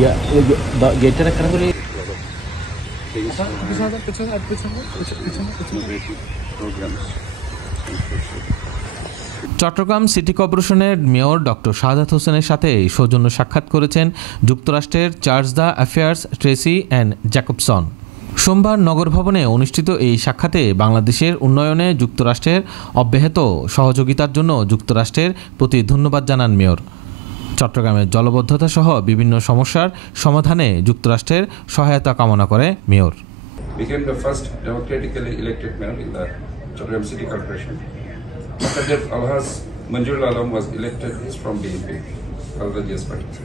Ya, getir ekranı böyle. Chattogram city কর্পোরেশনের mayor doctor Shahadat হোসেনের সাথে সৌজন্য সাক্ষাৎ করেছেন যুক্তরাষ্ট্রের charge the affairs Tracey Ann Jacobson. সোমবার নগর ভবনে অনুষ্ঠিত এই সাক্ষাতে বাংলাদেশের উন্নয়নে যুক্তরাষ্ট্রের অব্যাহত সহযোগিতার জন্য যুক্তরাষ্ট্রের প্রতি ধন্যবাদ জানান মেয়র। চট্টগ্রামের জলবদ্ধতা সহ বিভিন্ন সমস্যার সমাধানে যুক্তরাষ্ট্রের সহায়তা কামনা করে mayor. Became the first democratically elected mayor in the Chattogram City Corporation. After that, Alhaj Manjurul Alam was elected from BNP, Al-Rajiyas Party,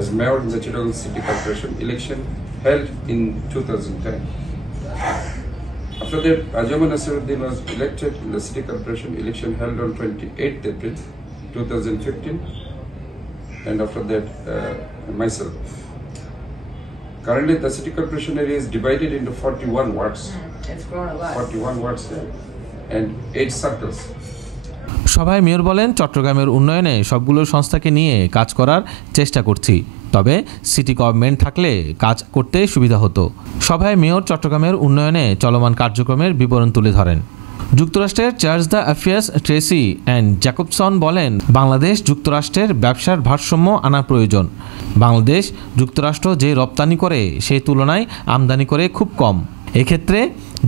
as mayor in the Chattogram City Corporation election held in 2010. After that, Ajaman Nasiruddin was elected in the City Corporation election held on 28th April 2015, and after that, myself. Currently, the City Corporation area is divided into 41 wards. It's grown a lot. 41 wards and 8 circles. সভায় mayor বলেন, চট্টগ্রামের উন্নয়নে সবগুলো সংস্থাকে নিয়ে কাজ করার চেষ্টা করছি, তবে সিটি গভর্নমেন্ট থাকলে কাজ করতে সুবিধা হতো। সভায় মেয়র চট্টগ্রামের উন্নয়নে চলমান কার্যক্রমের বিবরণ তুলে ধরেন। যুক্তরাষ্ট্রের charge the affairs Tracey Ann Jacobson বলেন, বাংলাদেশ যুক্তরাষ্ট্রের ব্যবসার ভারসাম্য আনা প্রয়োজন। বাংলাদেশ যুক্তরাষ্ট্র যে রপ্তানি করে সেই তুলনায় আমদানি করে খুব কম। এক্ষেত্রে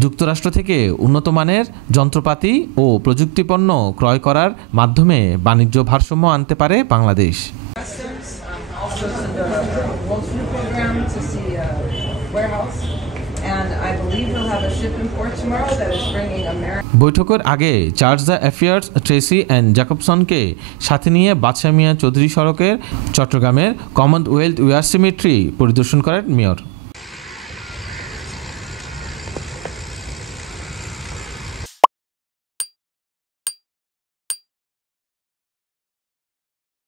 যুক্তরাষ্ট্র থেকে উন্নত মানের যন্ত্রপাতি ও প্রযুক্তিপণ্য ক্রয় করার মাধ্যমে বাণিজ্য ভারসাম্য আনতে পারে বাংলাদেশ। বৈঠকের আগে charge the affairs Tracey and জ্যাকবসনকে সাথে নিয়ে বাদশাহ মিয়া চৌধুরী সড়কের চট্টগ্রামের কমনওয়েলথ ওয়্যার সিমেট্রি পরিদর্শন করেন মেয়র।